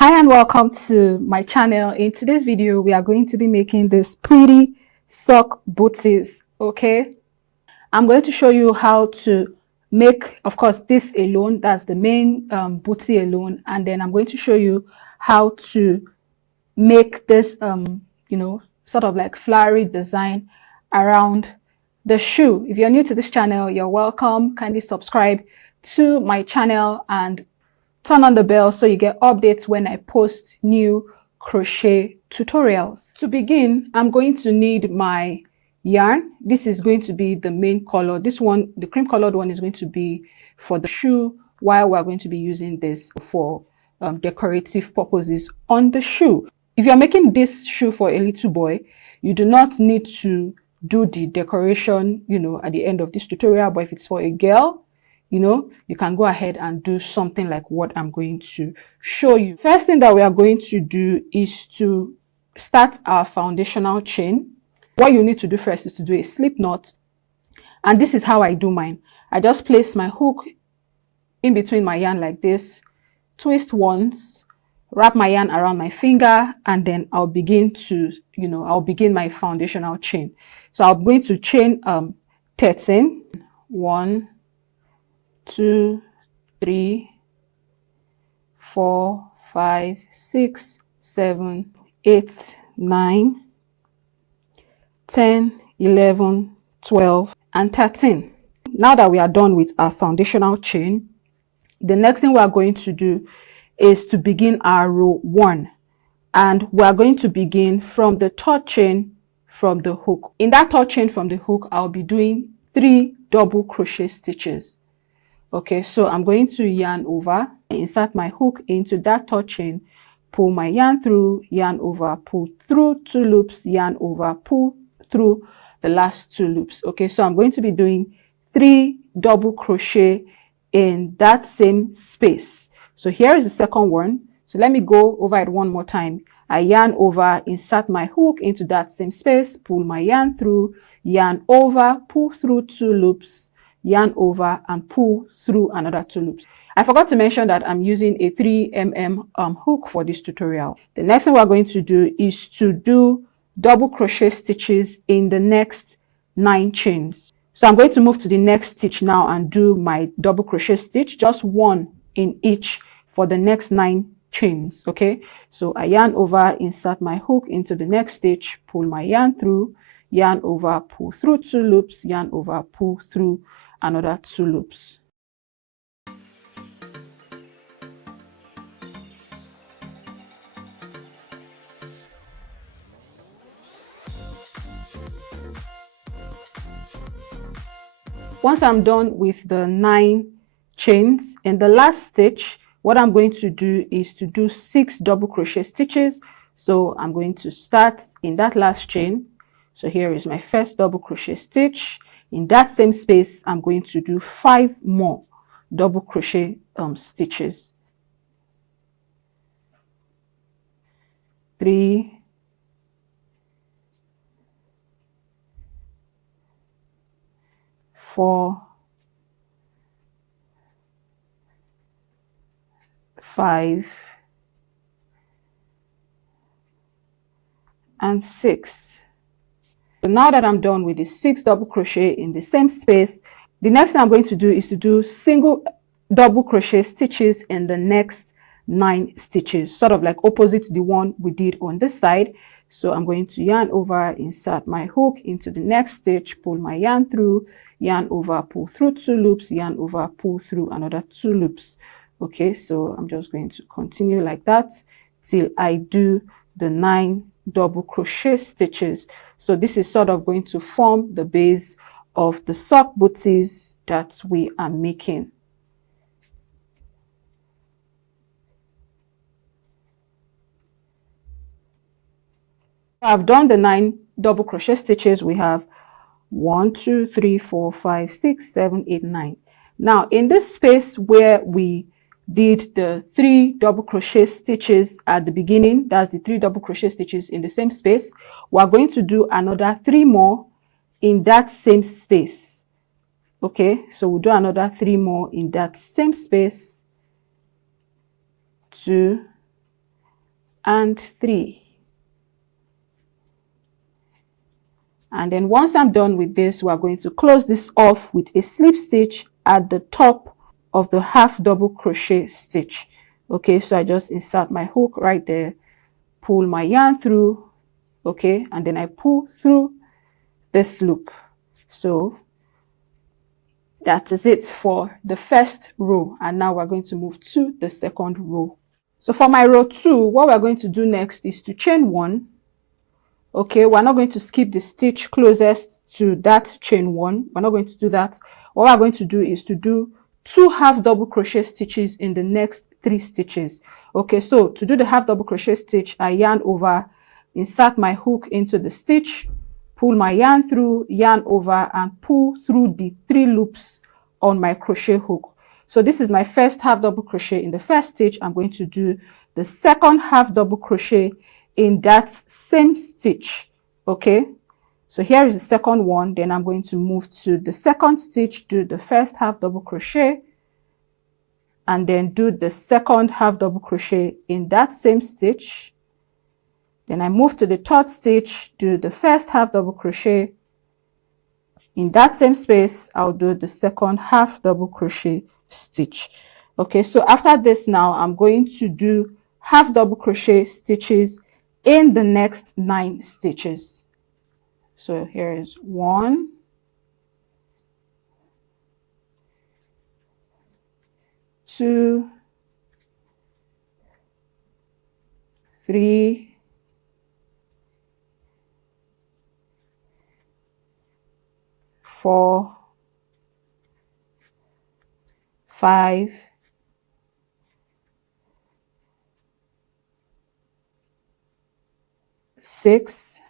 Hi and welcome to my channel. In today's video we are going to be making this pretty sock booties. Okay, I'm going to show you how to make, of course, this alone. That's the main booty alone, and then I'm going to show you how to make this sort of like flowery design around the shoe. If you're new to this channel, you're welcome. Kindly subscribe to my channel and turn on the bell so you get updates when I post new crochet tutorials. To begin, I'm going to need my yarn. This is going to be the main color. This one, the cream colored one, is going to be for the shoe, while we're going to be using this for decorative purposes on the shoe. If you're making this shoe for a little boy, you do not need to do the decoration, at the end of this tutorial. But if it's for a girl, you can go ahead and do something like what I'm going to show you. First thing that we are going to do is to start our foundational chain. What you need to do first is to do a slip knot, and this is how I do mine. I just place my hook in between my yarn like this, twist once, wrap my yarn around my finger, and then I'll begin to, I'll begin my foundational chain. So I'm going to chain 13, 1, 2, 3, 4, 5, 6, 7, 8, 9, 10, 11, 12, and 13. Now that we are done with our foundational chain, the next thing we are going to do is to begin our row 1, and we are going to begin from the third chain from the hook. In that third chain from the hook, I'll be doing 3 double crochet stitches. Okay, so I'm going to yarn over, insert my hook into that third chain, pull my yarn through, yarn over, pull through 2 loops, yarn over, pull through the last 2 loops. Okay, so I'm going to be doing 3 double crochet in that same space. So here is the second one. So let me go over it one more time. I yarn over, insert my hook into that same space, pull my yarn through, yarn over, pull through 2 loops, yarn over, and pull through another 2 loops. I forgot to mention that I'm using a 3mm hook for this tutorial. The next thing we're going to do is to do double crochet stitches in the next 9 chains. So I'm going to move to the next stitch now and do my double crochet stitch, just 1 in each for the next 9 chains. Okay, so I yarn over, insert my hook into the next stitch, pull my yarn through, yarn over, pull through 2 loops, yarn over, pull through another 2 loops. Once I'm done with the 9 chains, in the last stitch, what I'm going to do is to do 6 double crochet stitches. So I'm going to start in that last chain. So here is my first double crochet stitch. In that same space, I'm going to do 5 more double crochet stitches. 3, 4, 5, and 6. So now that I'm done with the 6 double crochet in the same space, the next thing I'm going to do is to do single double crochet stitches in the next 9 stitches, sort of like opposite the one we did on this side. So I'm going to yarn over, insert my hook into the next stitch, pull my yarn through, yarn over, pull through 2 loops, yarn over, pull through another 2 loops. Okay, so I'm just going to continue like that till I do the 9 double crochet stitches. So this is sort of going to form the base of the sock booties that we are making. I've done the 9 double crochet stitches. We have 1, 2, 3, 4, 5, 6, 7, 8, 9. Now in this space where we did the 3 double crochet stitches at the beginning, that's the 3 double crochet stitches in the same space, we're going to do another 3 more in that same space. Okay, so we'll do another 3 more in that same space. 2, and 3. And then once I'm done with this, we are going to close this off with a slip stitch at the top of the half double crochet stitch. Okay, so I just insert my hook right there, pull my yarn through, okay, and then I pull through this loop. So that is it for the first row, and now we're going to move to the second row. So for my row 2, what we're going to do next is to chain 1. Okay, we're not going to skip the stitch closest to that chain 1. We're not going to do that. What we're going to do is to do 2 half double crochet stitches in the next 3 stitches. Okay, so to do the half double crochet stitch, I yarn over, insert my hook into the stitch, pull my yarn through, yarn over, and pull through the 3 loops on my crochet hook. So this is my first half double crochet in the first stitch. I'm going to do the second half double crochet in that same stitch. Okay, so here is the second one. Then I'm going to move to the second stitch, do the first half double crochet, and then do the second half double crochet in that same stitch. Then I move to the third stitch, do the first half double crochet. In that same space, I'll do the second half double crochet stitch. Okay, so after this now, I'm going to do half double crochet stitches in the next 9 stitches. So here is 1, 2, 3, 4, 5, 6,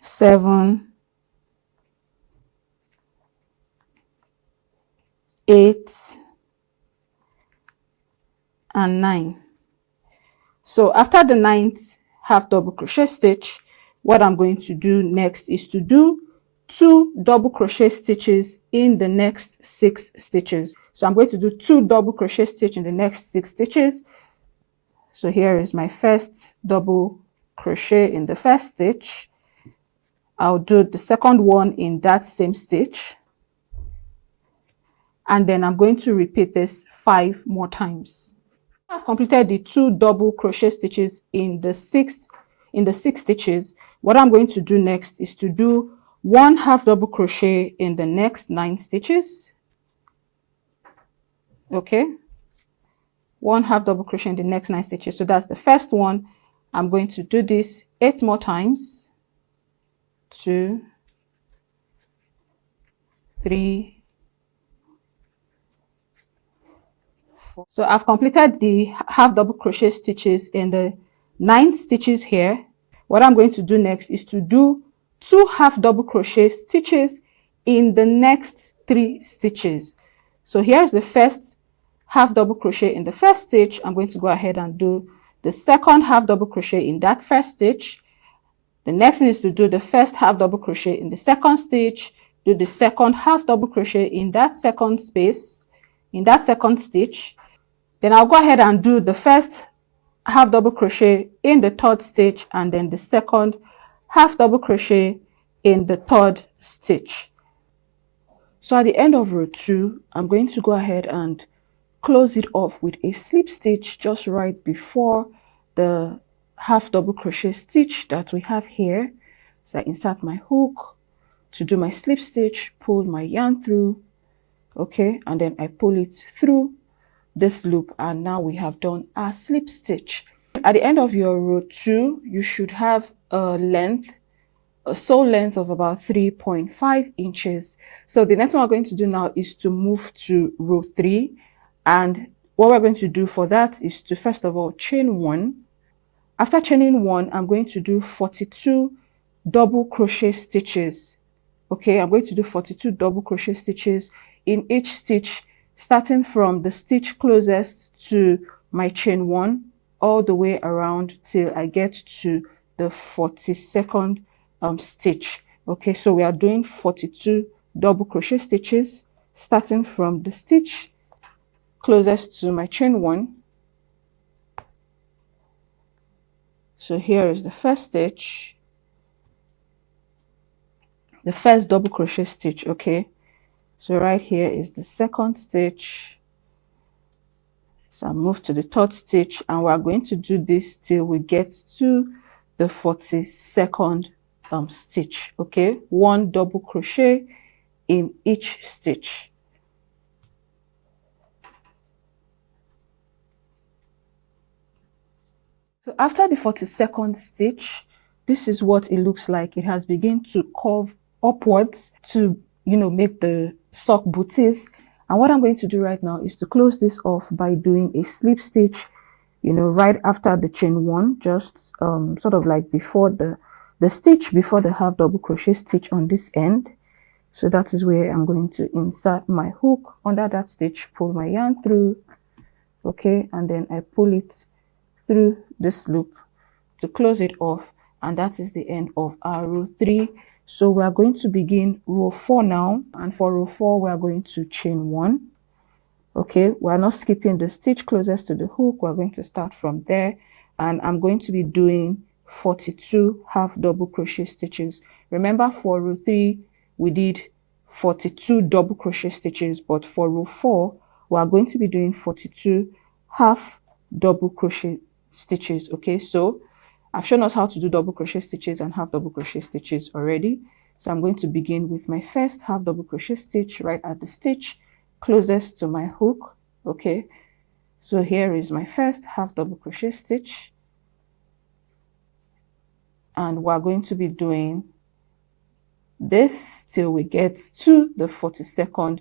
7, 8, and 9. So after the 9th half double crochet stitch, what I'm going to do next is to do 2 double crochet stitches in the next 6 stitches. So I'm going to do 2 double crochet stitches in the next 6 stitches. So here is my first double crochet in the first stitch. I'll do the second one in that same stitch, and then I'm going to repeat this 5 more times. I've completed the 2 double crochet stitches in the 6 stitches. What I'm going to do next is to do 1 half double crochet in the next 9 stitches. Okay, 1 half double crochet in the next 9 stitches. So that's the first one. I'm going to do this 8 more times. 2, 3, 4. So I've completed the half double crochet stitches in the 9 stitches here. What I'm going to do next is to do 2 half double crochet stitches in the next 3 stitches. So here's the first half double crochet in the first stitch. I'm going to go ahead and do the second half double crochet in that first stitch. The next thing is to do the first half double crochet in the second stitch, do the second half double crochet in that second space, in that second stitch. Then I'll go ahead and do the first half double crochet in the third stitch, and then the second half double crochet in the third stitch. So at the end of row 2, I'm going to go ahead and close it off with a slip stitch just right before the half double crochet stitch that we have here. So I insert my hook to do my slip stitch, pull my yarn through, okay, and then I pull it through this loop, and now we have done our slip stitch. At the end of your row 2, you should have a sole length of about 3.5 inches. So the next one we're going to do now is to move to row 3, and what we're going to do for that is to first of all chain 1. After chaining 1, I'm going to do 42 double crochet stitches. Okay, I'm going to do 42 double crochet stitches in each stitch, starting from the stitch closest to my chain 1 all the way around till I get to the 42nd stitch. Okay, so we are doing 42 double crochet stitches starting from the stitch closest to my chain 1. So here is the first stitch, the first double crochet stitch. Okay, so right here is the second stitch. So I move to the third stitch, and we are going to do this till we get to the 42nd stitch. Okay, 1 double crochet in each stitch. So after the 42nd stitch, this is what it looks like. It has begun to curve upwards to, make the sock booties. And what I'm going to do right now is to close this off by doing a slip stitch, right after the chain 1, just sort of like before the stitch before the half double crochet stitch on this end. So that is where I'm going to insert my hook under that stitch, pull my yarn through, okay, and then I pull it through this loop to close it off, and that is the end of our row 3. So we are going to begin row 4 now, and for row 4 we are going to chain 1. Okay, we are not skipping the stitch closest to the hook. We're going to start from there, and I'm going to be doing 42 half double crochet stitches. Remember, for row 3 we did 42 double crochet stitches, but for row 4 we are going to be doing 42 half double crochet stitches. Okay, so I've shown us how to do double crochet stitches and half double crochet stitches already. So I'm going to begin with my first half double crochet stitch right at the stitch closest to my hook. Okay, so here is my first half double crochet stitch, and we're going to be doing this till we get to the 42nd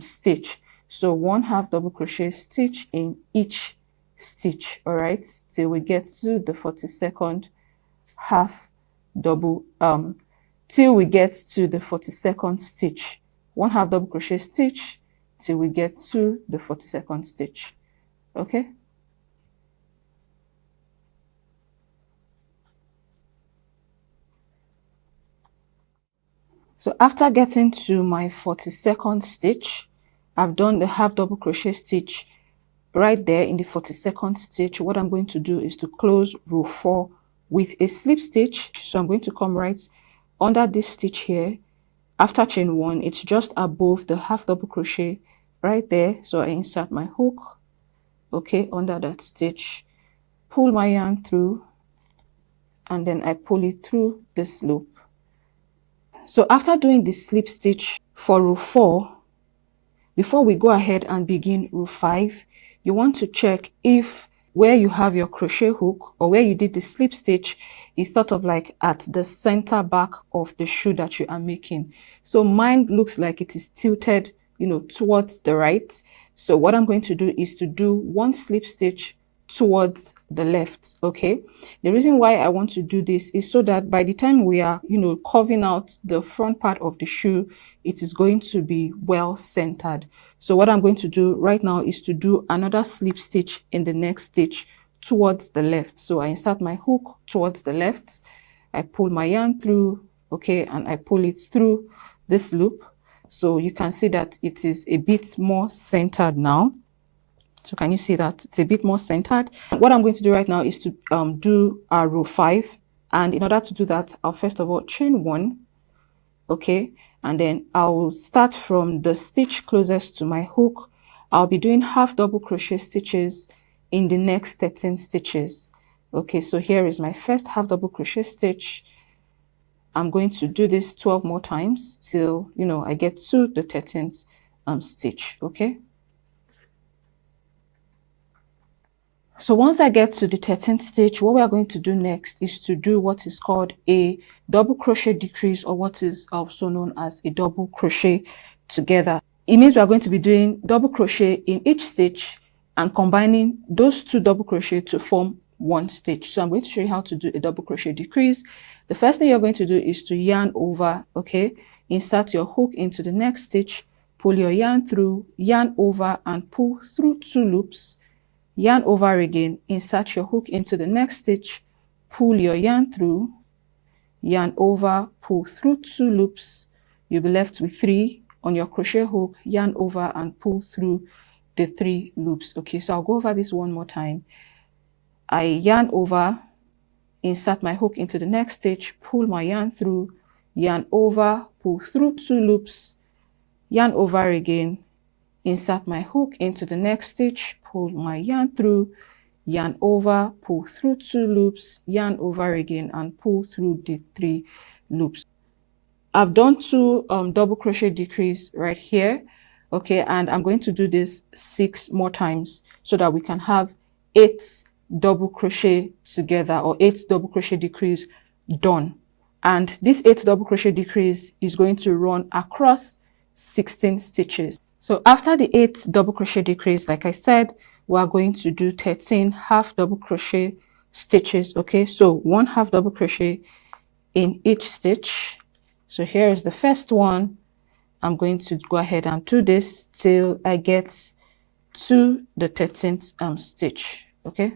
stitch. So 1 half double crochet stitch in each stitch, all right, till we get to the 42nd half double till we get to the 42nd stitch. 1 half double crochet stitch till we get to the 42nd stitch. Okay, so after getting to my 42nd stitch, I've done the half double crochet stitch right there in the 42nd stitch. What I'm going to do is to close row 4 with a slip stitch. So I'm going to come right under this stitch here after chain 1. It's just above the half double crochet right there. So I insert my hook, okay, under that stitch, pull my yarn through, and then I pull it through this loop. So after doing the slip stitch for row 4, before we go ahead and begin row 5, you want to check if where you have your crochet hook or where you did the slip stitch is sort of like at the center back of the shoe that you are making. So mine looks like it is tilted, towards the right. So what I'm going to do is to do 1 slip stitch towards the left. Okay, the reason why I want to do this is so that by the time we are carving out the front part of the shoe, it is going to be well centered. So what I'm going to do right now is to do another slip stitch in the next stitch towards the left. So I insert my hook towards the left, I pull my yarn through, okay, and I pull it through this loop. So you can see that it is a bit more centered now. So can you see that it's a bit more centered? What I'm going to do right now is to do our row 5. And in order to do that, I'll first of all chain 1, okay? And then I'll start from the stitch closest to my hook. I'll be doing half double crochet stitches in the next 13 stitches. Okay, so here is my first half double crochet stitch. I'm going to do this 12 more times till, I get to the 13th stitch, okay? So once I get to the 13th stitch, what we are going to do next is to do what is called a double crochet decrease, or what is also known as a double crochet together. It means we are going to be doing double crochet in each stitch and combining those 2 double crochet to form 1 stitch. So I'm going to show you how to do a double crochet decrease. The first thing you're going to do is to yarn over, okay? Insert your hook into the next stitch, pull your yarn through, yarn over and pull through 2 loops. Yarn over again, insert your hook into the next stitch, pull your yarn through, yarn over, pull through 2 loops. You'll be left with 3 on your crochet hook, yarn over and pull through the 3 loops. Okay, so I'll go over this one more time. I yarn over, insert my hook into the next stitch, pull my yarn through, yarn over, pull through 2 loops, yarn over again, insert my hook into the next stitch, pull my yarn through, yarn over, pull through 2 loops, yarn over again, and pull through the 3 loops. I've done 2 double crochet decrease right here. Okay, and I'm going to do this 6 more times so that we can have 8 double crochet together, or 8 double crochet decrease done. And this 8 double crochet decrease is going to run across 16 stitches. So after the 8 double crochet decrease, like I said, we are going to do 13 half double crochet stitches. Okay, so 1 half double crochet in each stitch. So here is the first one. I'm going to go ahead and do this till I get to the 13th stitch. Okay,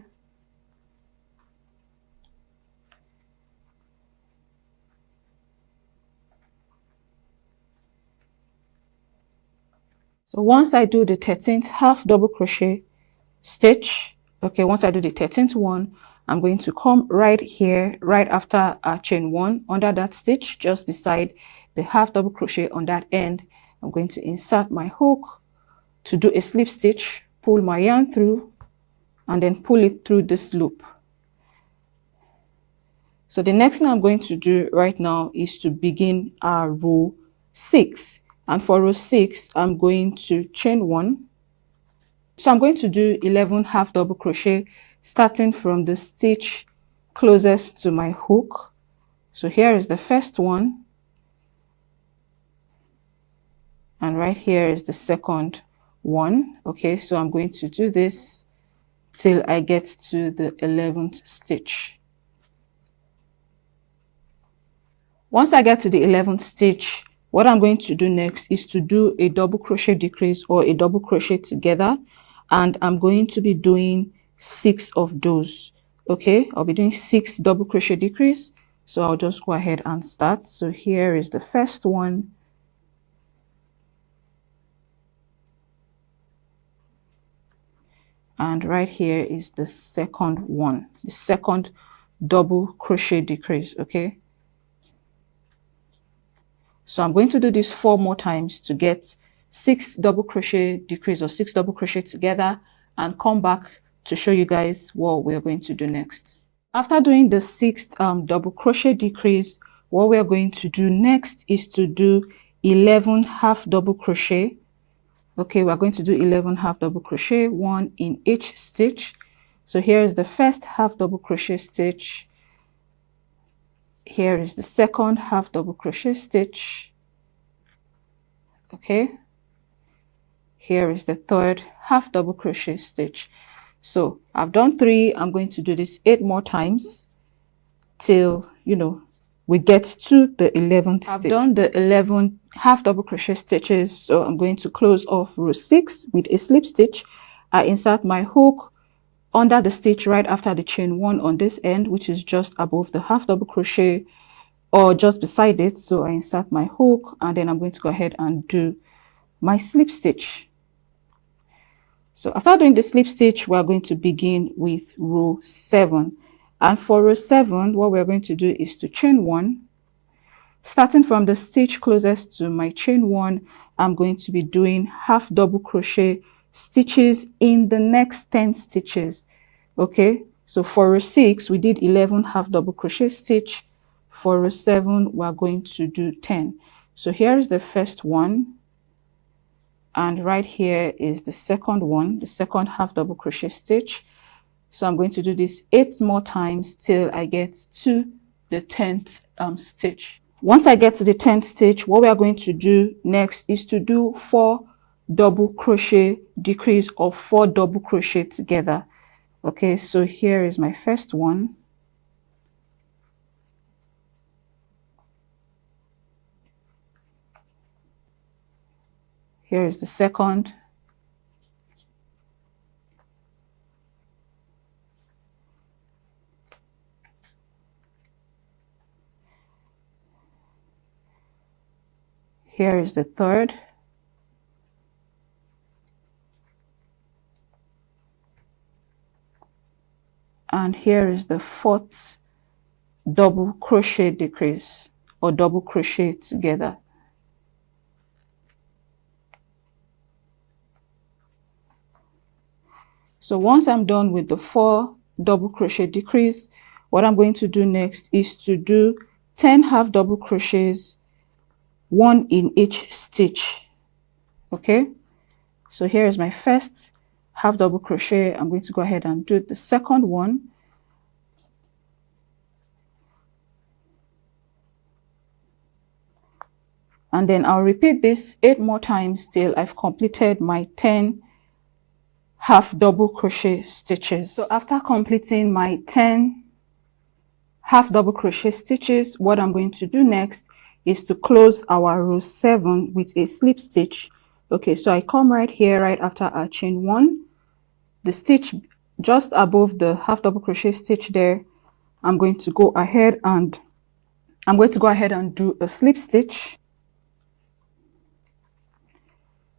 so once I do the 13th half double crochet stitch, okay, once I do the 13th one, I'm going to come right here, right after chain 1, under that stitch, just beside the half double crochet on that end. I'm going to insert my hook to do a slip stitch, pull my yarn through, and then pull it through this loop. So the next thing I'm going to do right now is to begin our row 6. And for row 6, I'm going to chain 1. So I'm going to do 11 half double crochet starting from the stitch closest to my hook. So here is the first one. And right here is the second one. Okay, so I'm going to do this till I get to the 11th stitch. Once I get to the 11th stitch, what I'm going to do next is to do a double crochet decrease or a double crochet together, and I'm going to be doing 6 of those. Okay, I'll be doing 6 double crochet decrease. So I'll just go ahead and start. So here is the first one. And right here is the second one, the second double crochet decrease. Okay, so I'm going to do this 4 more times to get 6 double crochet decrease or 6 double crochet together, and come back to show you guys what we're going to do next. After doing the 6th double crochet decrease, what we're going to do next is to do 11 half double crochet. Okay, we're going to do 11 half double crochet, 1 in each stitch. So here is the first half double crochet stitch. Here is the second half double crochet stitch. Okay, here is the third half double crochet stitch. So I've done 3. I'm going to do this 8 more times till, you know, we get to the 11th stitch. I've done the 11 half double crochet stitches, so I'm going to close off row 6 with a slip stitch. I insert my hook under the stitch right after the chain 1 on this end, which is just above the half double crochet or just beside it. So I insert my hook, and then I'm going to go ahead and do my slip stitch. So after doing the slip stitch, we're going to begin with row 7. And for row 7, what we're going to do is to chain 1. Starting from the stitch closest to my chain 1, I'm going to be doing half double crochet stitches in the next 10 stitches. Okay, so for row 6, we did 11 half double crochet stitch. For row 7, we're going to do 10. So here's the first one. And right here is the second one, the second half double crochet stitch. So I'm going to do this 8 more times till I get to the 10th stitch. Once I get to the 10th stitch, what we are going to do next is to do 4 double crochet decrease or 4 double crochet together. Okay, so here is my first one. Here is the second. Here is the third. and here is the fourth double crochet decrease or double crochet together. So once I'm done with the 4 double crochet decrease, what I'm going to do next is to do 10 half double crochets, 1 in each stitch. Okay, so here is my first half double crochet. I'm going to go ahead and do the second one. And then I'll repeat this 8 more times till I've completed my 10 half double crochet stitches. So after completing my 10 half double crochet stitches, what I'm going to do next is to close our row 7 with a slip stitch. Okay, so I come right here right after our chain 1, the stitch just above the half double crochet stitch there. I'm going to go ahead and do a slip stitch.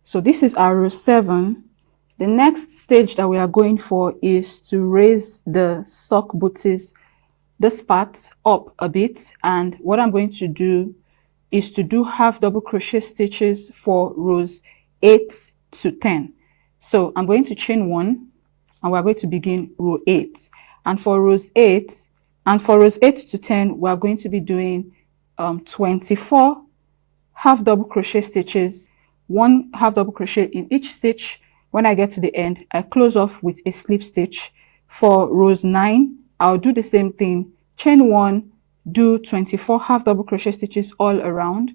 So this is our row 7. The next stage that we are going for is to raise the sock booties, this part up a bit, and what I'm going to do is to do half double crochet stitches for rows 8 to 10. So I'm going to chain 1 and we're going to begin row 8, and for rows 8 to 10 we're going to be doing 24 half double crochet stitches, 1 half double crochet in each stitch. When I get to the end, I close off with a slip stitch. For rows 9, I'll do the same thing, chain 1, do 24 half double crochet stitches all around,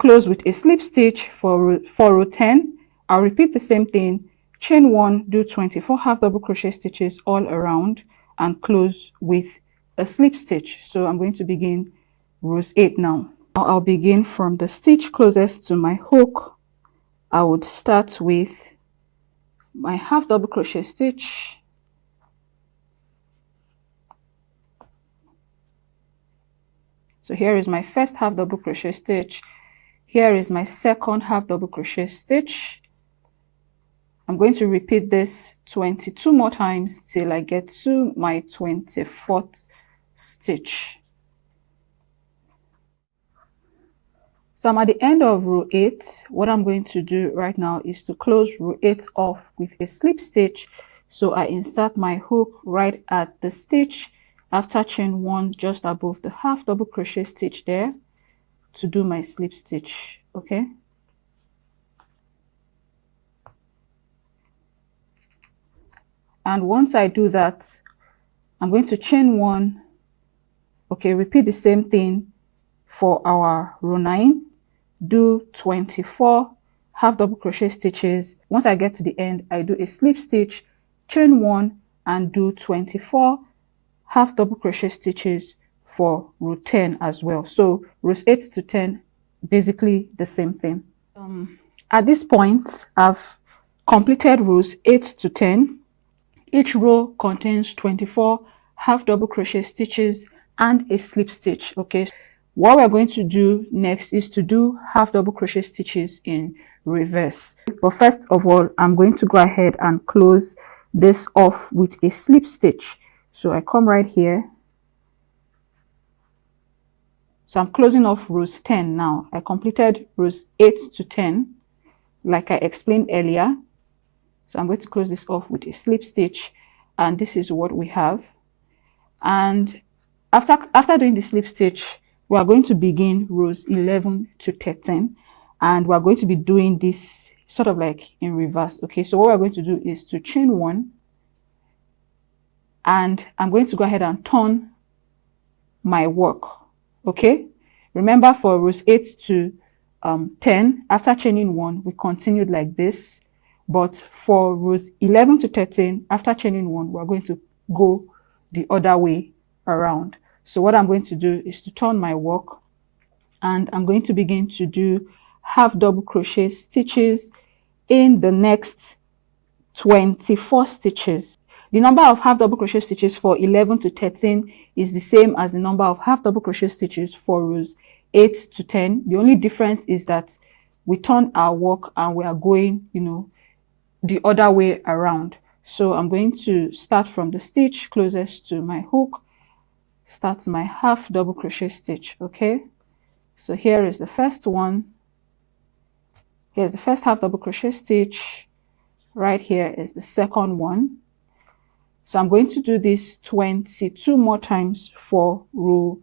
close with a slip stitch. For row 10, I'll repeat the same thing, chain 1, do 24 half double crochet stitches all around, and close with a slip stitch. So I'm going to begin rows 8 now. I'll begin from the stitch closest to my hook. I would start with my half double crochet stitch, so here is my first half double crochet stitch, here is my second half double crochet stitch. I'm going to repeat this 22 more times till I get to my 24th stitch. So I'm at the end of row 8. What I'm going to do right now is to close row 8 off with a slip stitch. So I insert my hook right at the stitch after chain 1 just above the half double crochet stitch there to do my slip stitch. Okay, and once I do that, I'm going to chain 1. Okay, repeat the same thing for our row 9, do 24 half double crochet stitches. Once I get to the end, I do a slip stitch, chain 1, and do 24 half double crochet stitches for row 10 as well. So rows 8 to 10, basically the same thing. At this point, I've completed rows 8 to 10. Each row contains 24 half double crochet stitches and a slip stitch. Okay, what we're going to do next is to do half double crochet stitches in reverse. But first of all, I'm going to go ahead and close this off with a slip stitch. So I come right here. So I'm closing off rows 10 now. I completed rows 8 to 10 like I explained earlier. So I'm going to close this off with a slip stitch, and this is what we have. And after doing the slip stitch, we are going to begin rows 11 to 13, and we're going to be doing this sort of like in reverse. Okay, so what we're going to do is to chain 1, and I'm going to go ahead and turn my work. Okay, remember for rows 8 to 10, after chaining 1, we continued like this. But for rows 11 to 13, after chaining 1, we're going to go the other way around. So what I'm going to do is to turn my work, and I'm going to begin to do half double crochet stitches in the next 24 stitches. The number of half double crochet stitches for 11 to 13 is the same as the number of half double crochet stitches for rows 8 to 10. The only difference is that we turn our work and we are going, the other way around. So I'm going to start from the stitch closest to my hook, start my half double crochet stitch. Okay, so here is the first one. Here's the first half double crochet stitch. Right here is the second one. So I'm going to do this 22 more times for row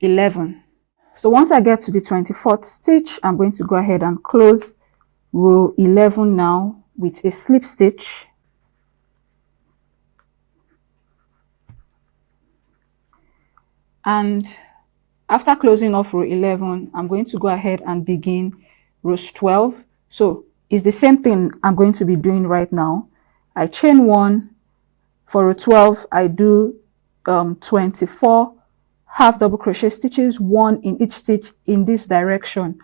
11. So once I get to the 24th stitch, I'm going to go ahead and close row 11 now with a slip stitch. And after closing off row 11, I'm going to go ahead and begin rows 12. So it's the same thing I'm going to be doing right now. I chain 1. For row 12, I do 24 half double crochet stitches, 1 in each stitch in this direction,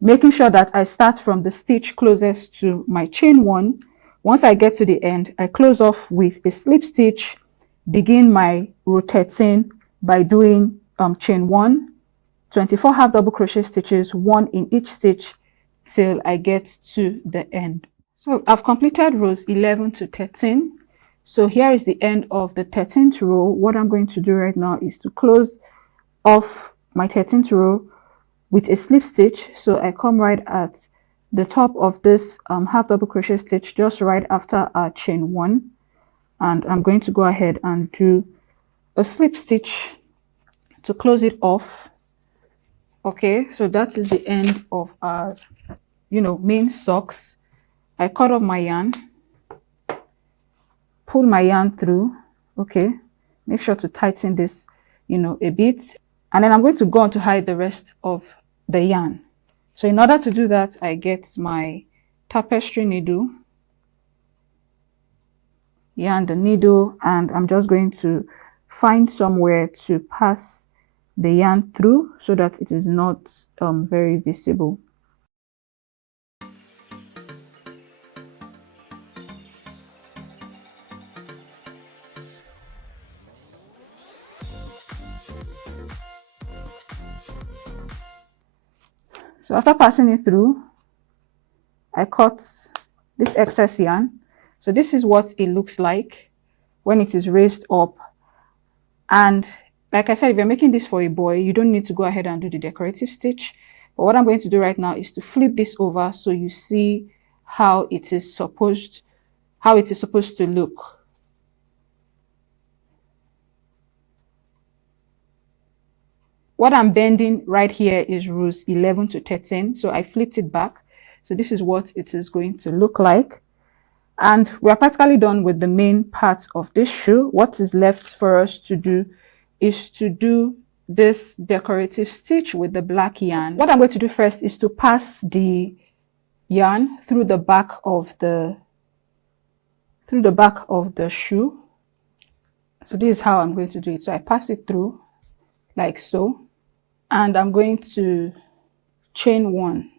making sure that I start from the stitch closest to my chain 1. Once I get to the end, I close off with a slip stitch, begin my row 13 by doing chain 1, 24 half double crochet stitches, 1 in each stitch till I get to the end. So I've completed rows 11 to 13. So here is the end of the 13th row. What I'm going to do right now is to close off my 13th row with a slip stitch. So I come right at the top of this half double crochet stitch, just right after our chain 1, and I'm going to go ahead and do a slip stitch to close it off. Okay, so that is the end of our main socks. I cut off my yarn, pull my yarn through. Okay, make sure to tighten this a bit, and then I'm going to go on to hide the rest of the yarn. So in order to do that, I get my tapestry needle, yarn the needle, and I'm just going to find somewhere to pass the yarn through so that it is not very visible. So after passing it through, I cut this excess yarn. So this is what it looks like when it is raised up. And like I said, if you're making this for a boy, you don't need to go ahead and do the decorative stitch. But what I'm going to do right now is to flip this over so you see how it is supposed to look. What I'm bending right here is rows 11 to 13. So I flipped it back. So this is what it is going to look like. And we're practically done with the main part of this shoe. What is left for us to do is to do this decorative stitch with the black yarn. What I'm going to do first is to pass the yarn through the back of the shoe. So this is how I'm going to do it. So I pass it through like so, and I'm going to chain 1.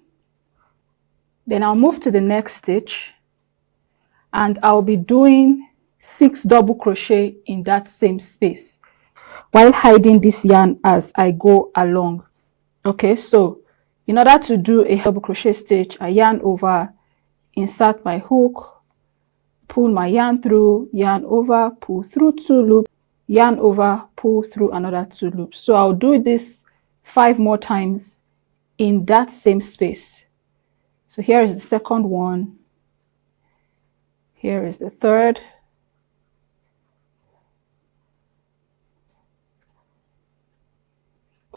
Then I'll move to the next stitch, and I'll be doing 6 double crochet in that same space while hiding this yarn as I go along. Okay, so in order to do a double crochet stitch, I yarn over, insert my hook, pull my yarn through, yarn over, pull through 2 loops, yarn over, pull through another 2 loops. So I'll do this 5 more times in that same space. So here is the second one, here is the third,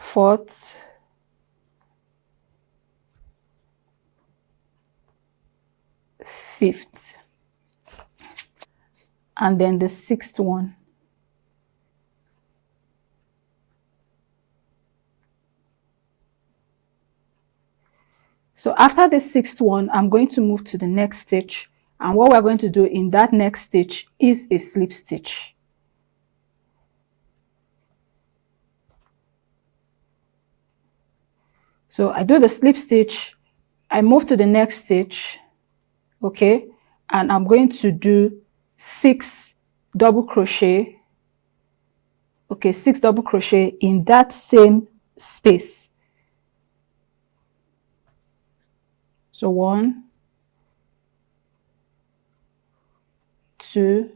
fourth, fifth, and then the 6th one. So after the 6th one, I'm going to move to the next stitch, and what we're going to do in that next stitch is a slip stitch. So I do the slip stitch, I move to the next stitch, okay, and I'm going to do 6 double crochet, okay, 6 double crochet in that same space. So 1, 2,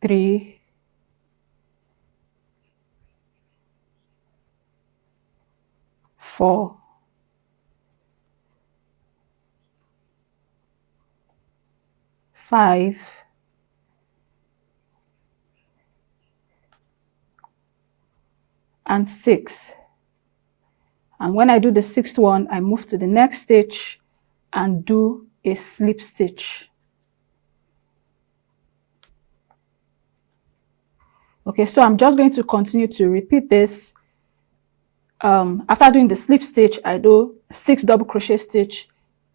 3, 4, 5, and 6. And when I do the 6th one, I move to the next stitch and do a slip stitch. Okay, so I'm just going to continue to repeat this. After doing the slip stitch, I do 6 double crochet stitch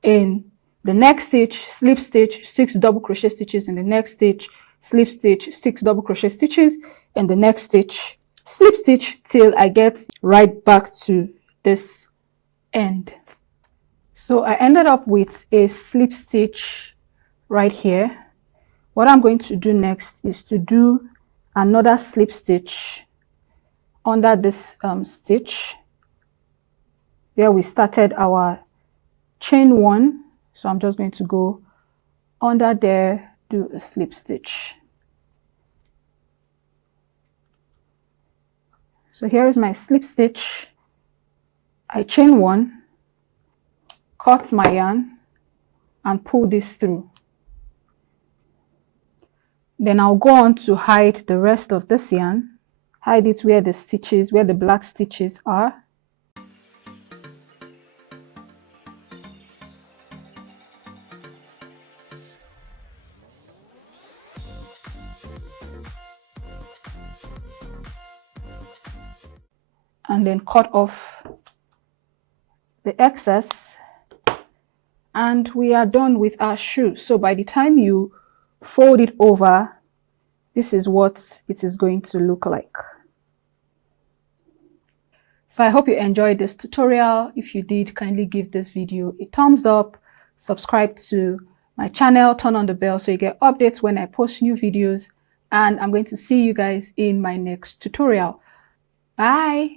in the next stitch, slip stitch, 6 double crochet stitches in the next stitch, slip stitch, 6 double crochet stitches in the next stitch, slip stitch till I get right back to this end. So I ended up with a slip stitch right here. What I'm going to do next is to do another slip stitch under this stitch where we started our chain 1. So I'm just going to go under there, do a slip stitch. So here is my slip stitch. I chain 1, cut my yarn and pull this through. Then I'll go on to hide the rest of this yarn, hide it where the stitches, where the black stitches are. And then cut off the excess, and we are done with our shoe. So by the time you fold it over, this is what it is going to look like. So I hope you enjoyed this tutorial. If you did, kindly give this video a thumbs up, subscribe to my channel, turn on the bell so you get updates when I post new videos, and I'm going to see you guys in my next tutorial. Bye.